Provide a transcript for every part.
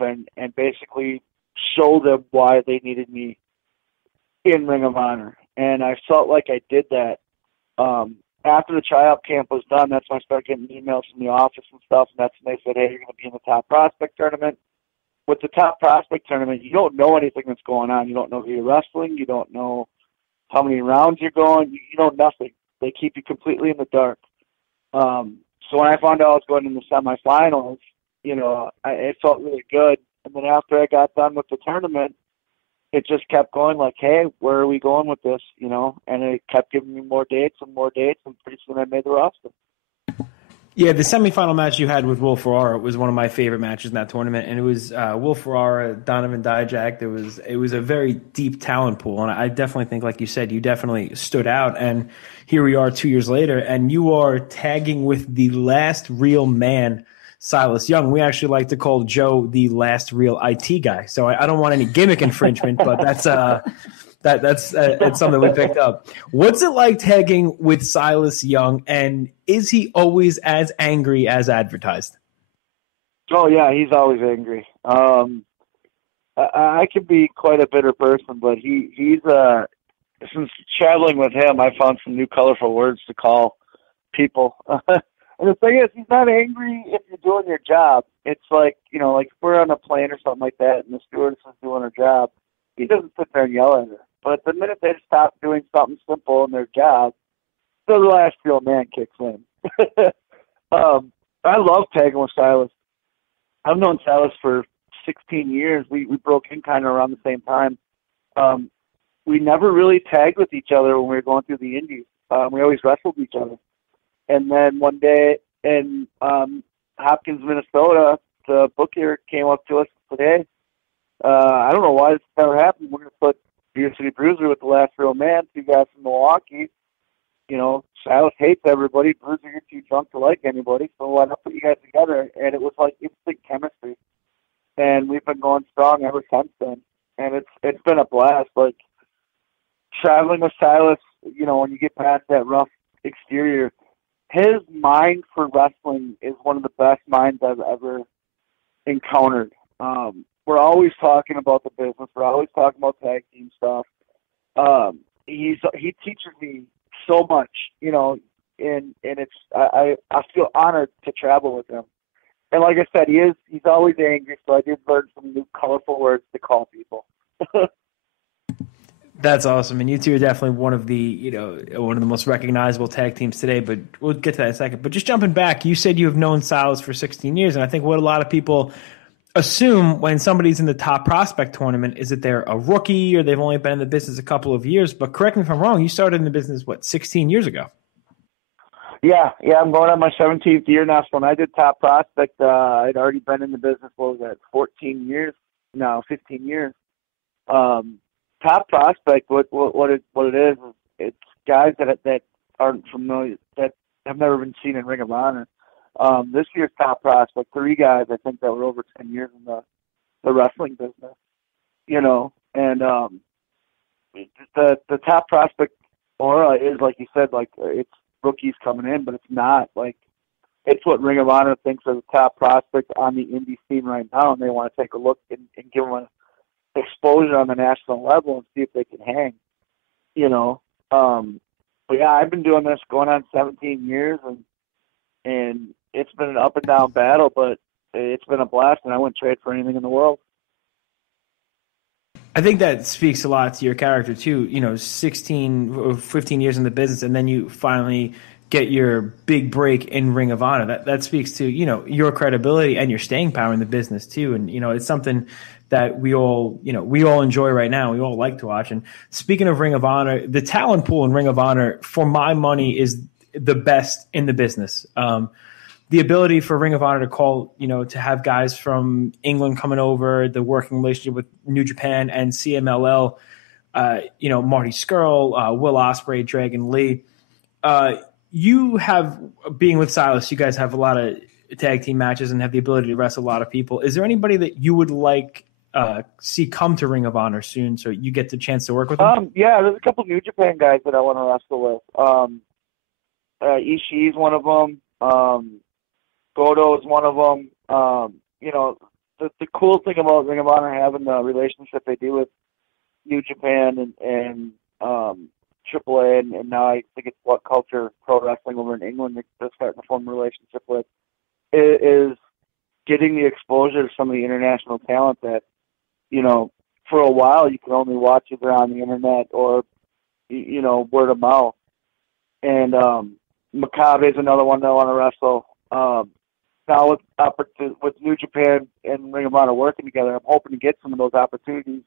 and basically show them why they needed me in Ring of Honor. And I felt like I did that. After the tryout camp was done, that's when I started getting emails from the office and stuff, and that's when they said, hey, you're going to be in the top prospect tournament. With the top prospect tournament, you don't know anything that's going on. You don't know who you're wrestling. You don't know how many rounds you're going. You know nothing. They keep you completely in the dark. So when I found out I was going in the semifinals, it felt really good. And then after I got done with the tournament, it just kept going like, hey, where are we going with this? And it kept giving me more dates, and pretty soon I made the roster. Yeah, the semifinal match you had with Will Ferrara was one of my favorite matches in that tournament, and it was Will Ferrara, Donovan Dijak. It was a very deep talent pool, and I definitely think, like you said, you definitely stood out. And here we are 2 years later, and you are tagging with the last real man, Silas Young. We actually like to call Joe the last real IT guy. So I don't want any gimmick infringement, but that's it's something we picked up. What's it like tagging with Silas Young, and is he always as angry as advertised? Oh yeah, he's always angry. I can be quite a bitter person, but he's since traveling with him, I found some new colorful words to call people. And the thing is, he's not angry if you're doing your job. It's like, like if we're on a plane or something like that and the stewardess is doing her job, he doesn't sit there and yell at her. But the minute they stop doing something simple in their job, the last real man kicks in. I love tagging with Silas. I've known Silas for 16 years. We broke in kind of around the same time. We never really tagged with each other when we were going through the indies. We always wrestled each other. And then one day in Hopkins, Minnesota, the booker came up to us today. I don't know why this never happened. We're going to put Beer City Bruiser with the last real man, two guys from Milwaukee. Silas hates everybody. Bruiser, you're too drunk to like anybody, so why not put you guys together? And it was like instant chemistry. And we've been going strong ever since then. And it's been a blast. Like, traveling with Silas, when you get past that rough exterior, his mind for wrestling is one of the best minds I've ever encountered. We're always talking about the business. We're always talking about tag team stuff. He teaches me so much, and it's I feel honored to travel with him. And like I said, he's always angry, so I did learn some new colorful words to call people. That's awesome, and you two are definitely one of the most recognizable tag teams today. But we'll get to that in a second. But just jumping back, you said you have known Silas for 16 years, and I think what a lot of people assume when somebody's in the top prospect tournament is that they're a rookie or they've only been in the business a couple of years. But correct me if I'm wrong, you started in the business 16 years ago? Yeah, I'm going on my 17th year now. So when I did top prospect, I'd already been in the business. What was that? 14 years? No, 15 years. Top prospect, what it is, it's guys that aren't familiar, that have never been seen in Ring of Honor. This year's top prospect, 3 guys I think that were over 10 years in the wrestling business, and the top prospect aura is, like you said, like it's rookies coming in, but it's not. Like, it's what Ring of Honor thinks of the top prospect on the indie scene right now, and they want to take a look and give them an exposure on the national level and see if they can hang, But yeah, I've been doing this going on 17 years, and it's been an up and down battle, but it's been a blast, and I wouldn't trade for anything in the world. I think that speaks a lot to your character too. 16 or 15 years in the business, and then you finally get your big break in Ring of Honor. That speaks to, your credibility and your staying power in the business too. And, it's something that we all enjoy right now. We all like to watch. And speaking of Ring of Honor, the talent pool in Ring of Honor, for my money, is the best in the business. The ability for Ring of Honor to call, to have guys from England coming over, the working relationship with New Japan and CMLL, Marty Skrull, Will Ospreay, Dragon Lee. You have, being with Silas, you guys have a lot of tag team matches and have the ability to wrestle a lot of people. Is there anybody that you would like see come to Ring of Honor soon so you get the chance to work with them? Yeah, there's a couple New Japan guys that I want to wrestle with. Ishii is one of them. Godo is one of them. the cool thing about Ring of Honor having the relationship they do with New Japan and AAA, and now I think it's What Culture Pro Wrestling over in England they're starting to form a relationship with, is getting the exposure to some of the international talent that, for a while you could only watch either on the internet or, word of mouth. And Makabe is another one that I want to wrestle. Now with New Japan and Ring of Honor working together, I'm hoping to get some of those opportunities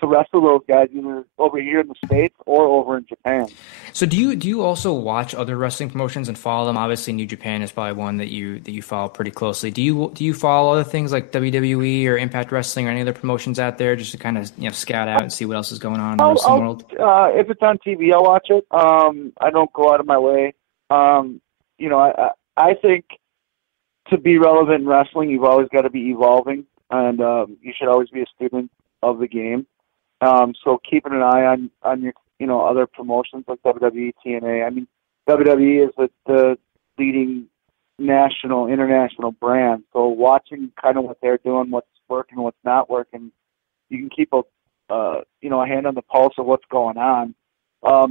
to wrestle those guys either over here in the States or over in Japan. So do you also watch other wrestling promotions and follow them? Obviously, New Japan is probably one that you follow pretty closely. Do you follow other things like WWE or Impact Wrestling or any other promotions out there just to kind of scout out and see what else is going on in the wrestling world? If it's on TV, I'll watch it. I don't go out of my way. I think to be relevant in wrestling, you've always got to be evolving, and you should always be a student of the game. So keeping an eye on your other promotions like WWE, TNA. I mean, WWE is the leading international brand. So watching kind of what they're doing, what's working, what's not working, you can keep a hand on the pulse of what's going on.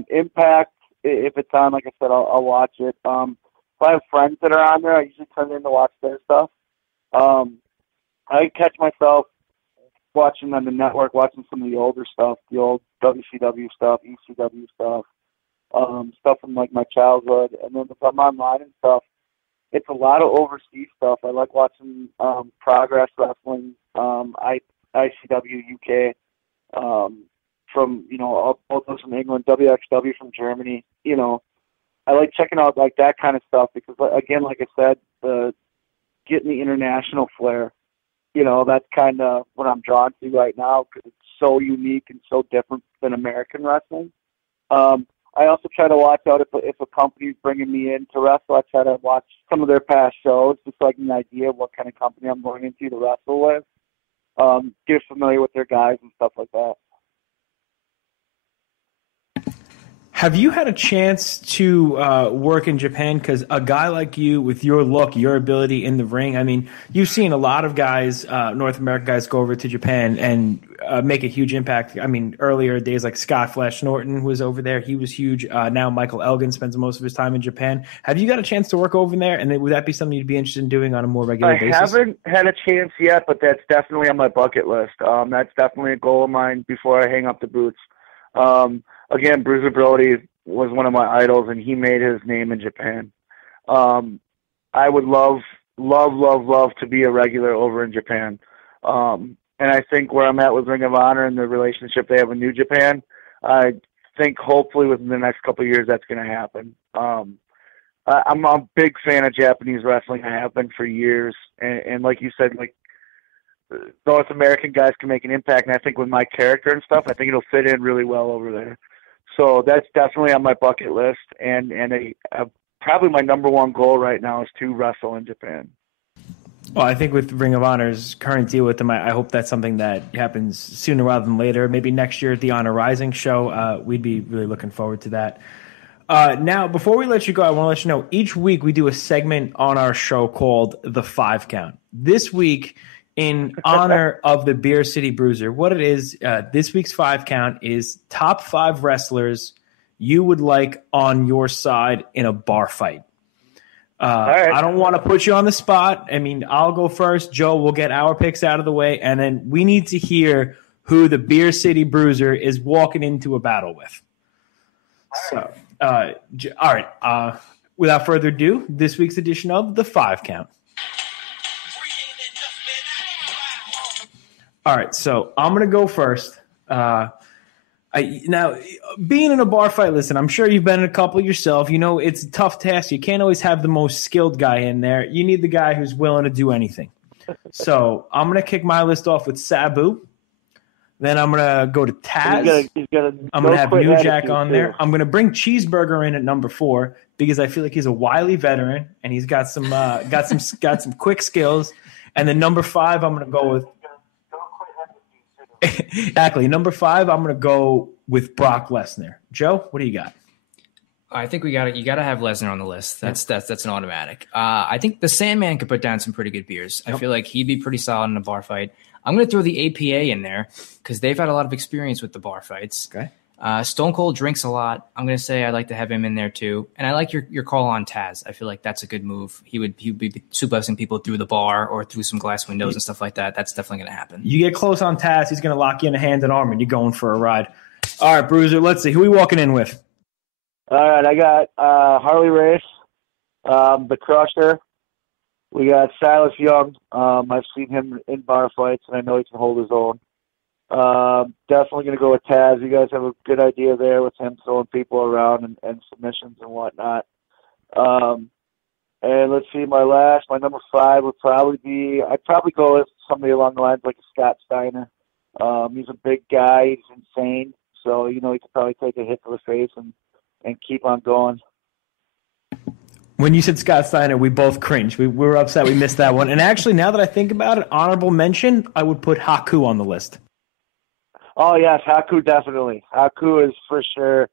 Impact, if it's on, like I said, I'll watch it. If I have friends that are on there, I usually turn in to watch their stuff. I catch myself watching on the network, watching some of the older stuff, the old WCW stuff, ECW stuff, stuff from like my childhood. And then if I'm online and stuff, it's a lot of overseas stuff. I like watching Progress Wrestling, ICW UK, from both those from England, WXW from Germany. I like checking out like that kind of stuff because, again, like I said, getting the international flair. That's kind of what I'm drawn to right now because it's so unique and so different than American wrestling. I also try to watch out if a company's bringing me in to wrestle. I try to watch some of their past shows just so I get an idea of what kind of company I'm going into to wrestle with. Get familiar with their guys and stuff like that. Have you had a chance to work in Japan? Because a guy like you, with your look, your ability in the ring, I mean, you've seen a lot of guys, North American guys, go over to Japan and make a huge impact. I mean, earlier days like Scott Flash Norton was over there. He was huge. Now Michael Elgin spends most of his time in Japan. Have you got a chance to work over there? And would that be something you'd be interested in doing on a more regular basis? I haven't had a chance yet, but that's definitely on my bucket list. That's definitely a goal of mine before I hang up the boots. Again, Bruiser Brody was one of my idols, and he made his name in Japan. I would love to be a regular over in Japan. And I think where I'm at with Ring of Honor and the relationship they have with New Japan, I think hopefully within the next couple of years that's going to happen. I'm a big fan of Japanese wrestling. I have been for years. And like you said, like, North American guys can make an impact, and I think with my character and stuff, I think it'll fit in really well over there. So that's definitely on my bucket list, and probably my number one goal right now is to wrestle in Japan. Well, I think with Ring of Honor's current deal with them, I hope that's something that happens sooner rather than later. Maybe next year at the Honor Rising show, we'd be really looking forward to that. Now, before we let you go, I want to let you know, each week we do a segment on our show called The 5 Count. This week, in honor of the Beer City Bruiser, what it is, this week's 5 Count is top 5 wrestlers you would like on your side in a bar fight. Right. I don't want to put you on the spot. I mean, I'll go first. Joe, we'll get our picks out of the way, and then we need to hear who the Beer City Bruiser is walking into a battle with. So, all right. Without further ado, this week's edition of The 5 Count. All right, so I'm going to go first. Now, being in a bar fight, listen, I'm sure you've been in a couple yourself. You know, it's a tough task. You can't always have the most skilled guy in there. You need the guy who's willing to do anything. So I'm going to kick my list off with Sabu. Then I'm going to go to Taz. I'm going to have New Jack on there. I'm going to bring Cheeseburger in at number 4 because I feel like he's a wily veteran and he's got some quick skills. And then number 5, I'm going to go with exactly. Number 5, I'm going to go with Brock Lesnar. Joe, what do you got? I think you gotta have Lesnar on the list. That's an automatic. I think the Sandman could put down some pretty good beers. Yep. I feel like he'd be pretty solid in a bar fight. I'm going to throw the APA in there because they've had a lot of experience with the bar fights. Okay. Stone Cold drinks a lot. I'm going to say I'd like to have him in there too. And I like your call on Taz. I feel like that's a good move. He would be suplexing people through the bar or through some glass windows and stuff like that. That's definitely going to happen. You get close on Taz, he's going to lock you in a hand and arm, and you're going for a ride. All right, Bruiser, let's see. Who are we walking in with? All right, I got Harley Race, the Crusher. We got Silas Young. I've seen him in bar fights, and I know he can hold his own. Definitely going to go with Taz. You guys have a good idea there with him throwing people around and submissions and whatnot. And let's see, my number 5 would probably be, I'd probably go with somebody along the lines like a Scott Steiner. He's a big guy. He's insane. So, he could probably take a hit to the face and keep on going. When you said Scott Steiner, we both cringed. We were upset we missed that one. And actually, now that I think about it, honorable mention, I would put Haku on the list. Oh, yes, Haku definitely. Haku is for sure.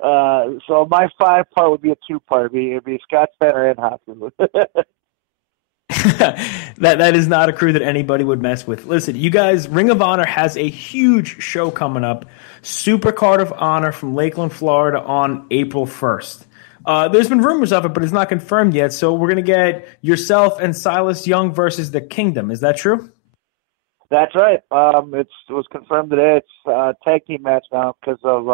So my 5-part would be a 2-part. It'd be Scott Steiner and Haku. That is not a crew that anybody would mess with. Listen, you guys, Ring of Honor has a huge show coming up. Supercard of Honor from Lakeland, Florida on April 1st. There's been rumors of it, but it's not confirmed yet. So we're going to get yourself and Silas Young versus the Kingdom. Is that true? That's right. It was confirmed today. It's a tag team match now because of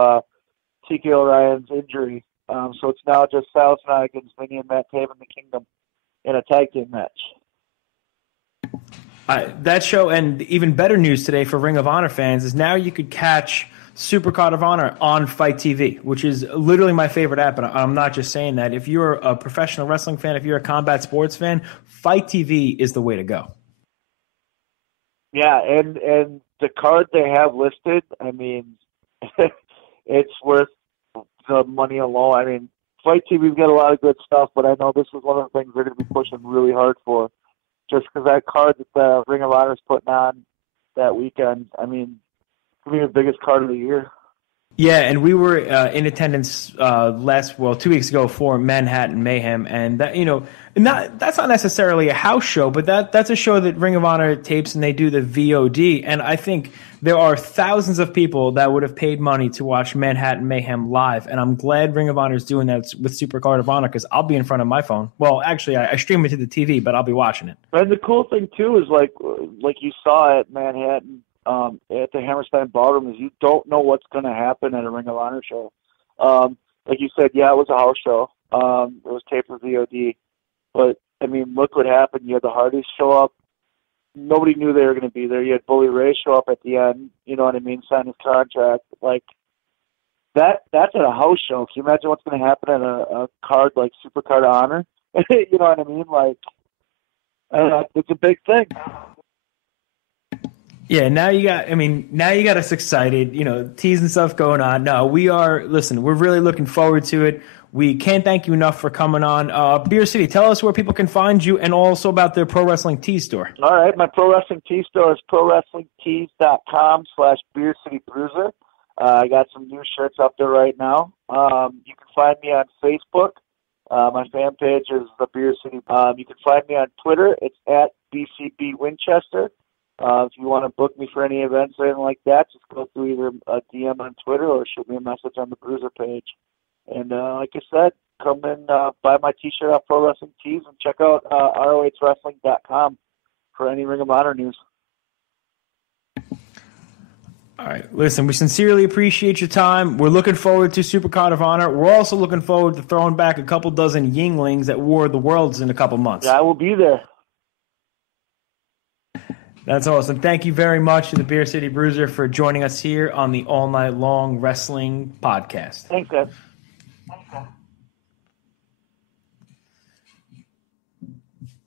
TK Orion's injury. So it's now just Silas and I against Vinny and Matt Taven, the Kingdom, in a tag team match. That show, and even better news today for Ring of Honor fans, is now you could catch Supercard of Honor on Fight TV, which is literally my favorite app, and I'm not just saying that. If you're a professional wrestling fan, if you're a combat sports fan, Fight TV is the way to go. Yeah, and the card they have listed, I mean, it's worth the money alone. I mean, Fight TV's got a lot of good stuff, but I know this is one of the things they're going to be pushing really hard for, just because that card that the Ring of Honor is putting on that weekend, I mean, it's going to be the biggest card of the year. Yeah, and we were in attendance 2 weeks ago for Manhattan Mayhem, and that that's not necessarily a house show, but that's a show that Ring of Honor tapes and they do the VOD, and I think there are thousands of people that would have paid money to watch Manhattan Mayhem live, and I'm glad Ring of Honor is doing that with Supercard of Honor because I'll be in front of my phone. Well, actually, I stream it to the TV, but I'll be watching it. And the cool thing too is like you saw at Manhattan. At the Hammerstein Ballroom is you don't know what's going to happen at a Ring of Honor show. Like you said, yeah, it was a house show. It was taped for VOD. But, I mean, look what happened. You had the Hardys show up. Nobody knew they were going to be there. You had Bully Ray show up at the end, you know what I mean, sign his contract. Like, that's at a house show. Can you imagine what's going to happen at a card like Supercard of Honor? You know what I mean? Like, it's a big thing. Yeah, now you got us excited, teas and stuff going on. No, we're really looking forward to it. We can't thank you enough for coming on. Beer City, tell us where people can find you and also about their Pro Wrestling Tees store. All right, my Pro Wrestling Tees store is prowrestlingtees.com/Beer City Bruiser. I got some new shirts up there right now. You can find me on Facebook. My fan page is the Beer City. You can find me on Twitter. It's at BCB Winchester. If you want to book me for any events or anything like that, just go through either a DM on Twitter or shoot me a message on the Bruiser page. And like I said, come and buy my T-shirt off Pro Wrestling Tees and check out ROHWrestling.com for any Ring of Honor news. All right, listen, we sincerely appreciate your time. We're looking forward to Supercard of Honor. We're also looking forward to throwing back a couple dozen Yinglings at War of the Worlds in a couple months. Yeah, I will be there. That's awesome. Thank you very much to the Beer City Bruiser for joining us here on the All Night Long Wrestling Podcast. Thanks, guys.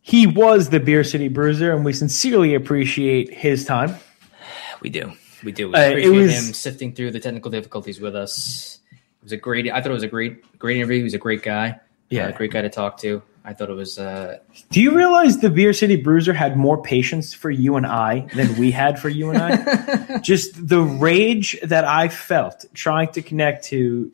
He was the Beer City Bruiser, and we sincerely appreciate his time. We do. We appreciate him sifting through the technical difficulties with us. I thought it was a great interview. He was a great guy. Yeah. A great guy to talk to. I thought it was. Do you realize the Beer City Bruiser had more patience for you and I than we had for you and I? Just the rage that I felt trying to connect to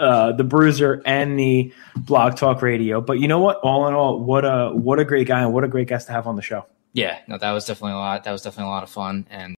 the Bruiser and the Blog Talk Radio. But you know what? All in all, what a great guy and what a great guest to have on the show. Yeah, no, that was definitely a lot. That was definitely a lot of fun. And